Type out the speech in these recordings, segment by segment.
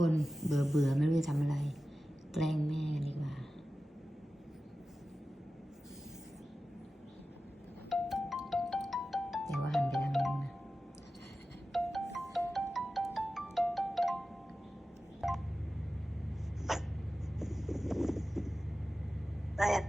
คนเบื่อเบื่อไม่รู้จะทำอะไรแกล้งแม่กันดีกว่าเดี๋ยวว่าหันไปทางนู้นนะอะไรอ่ะ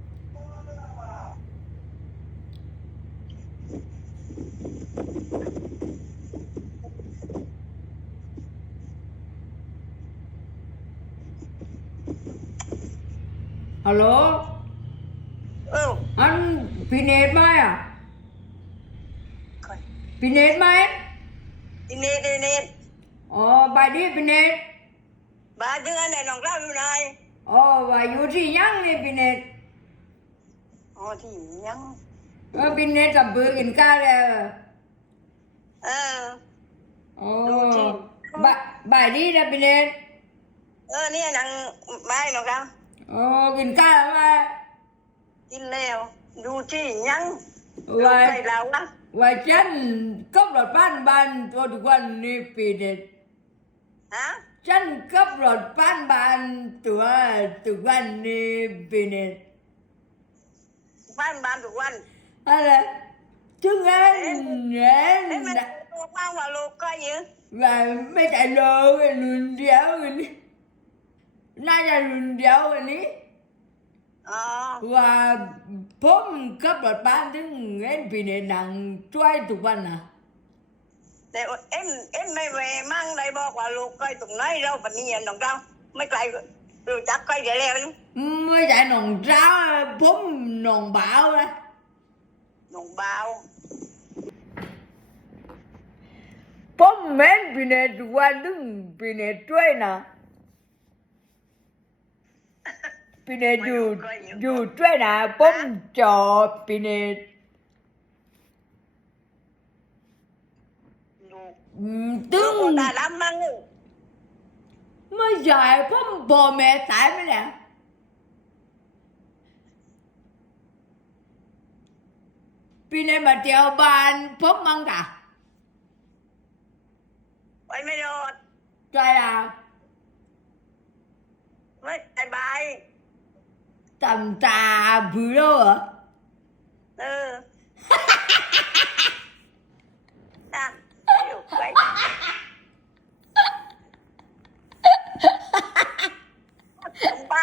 ฮัลโหลเอออันพี่เนตไหมอ่ะก่อนพี่เนตไหมอินเนตอ๋อไปดิพี่เนตบ้านถึงอันไหนน้องเล่าอยู่ไหนอ๋อว่าอยู่ที่ยังนี่พี่เนตอ๋อที่ยังพี่เนตกับเบื่อกินข้าวแล้วเอออ๋ออยู่ที่บ่ายดีนะพี่เนตเนี่ยนังบ้านน้องเล่าอ๋อกินข้าวแล้วไหมกินแล้วดูที่ยังดูว่าใครเราวะว่าฉันกับรถบ้านตัวทุกวันนี่พี่เนตฮะฉันกับรถบ้านตัวทุกวันนี่พี่เนตบ้านทุกวันอะไรถึงไงเนี่ยเอ้ยมันตัวบ้างว่าลูกก็เยอะ và mấy cái đồ cái lùn đéo cái ní nay là lùn đéo cái ní อ๋อ và phốm cấp đợt bán tiếng em vì này nặng trói tụi bạn à แต่เอ็มไม่แหวมั่งได้บอกว่าลูกก็ตรงไหนเราปนี้น้องเราไม่ไกลรู้จักก็เดี๋ยวแล้วนี่ mới chạy nòng ráo phốm nòng bão á น้องบ่าว phốm mến vì này tụi bạn đứng vì này trói nè vì này dù trói nè phốm trò vì này ลูก tướng ตาดำมั่ง mới dài phốm bò mẹ tại mới nè vì này mà trèo bàn phốm măng cả ไปไม่รอด trai à ไม่สบาย tầm tà vừa đâu hả เออนะอยู่ไปบ้า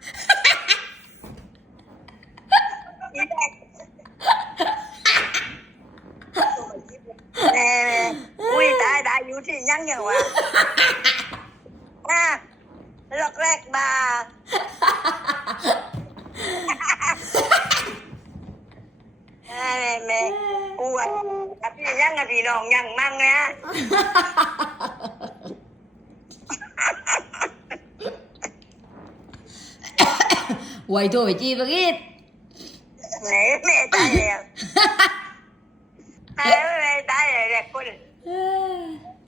อีแดกแน่อุ้ยได้อยู่ที่ยังอย่างวะลอกแรกบาแม่กูอ่ะพี่ยังกับพี่น้องยังมั่งนะ quay thôi chi và ít แม่ตายแล้วแม่ตายแล้วแหละคุณ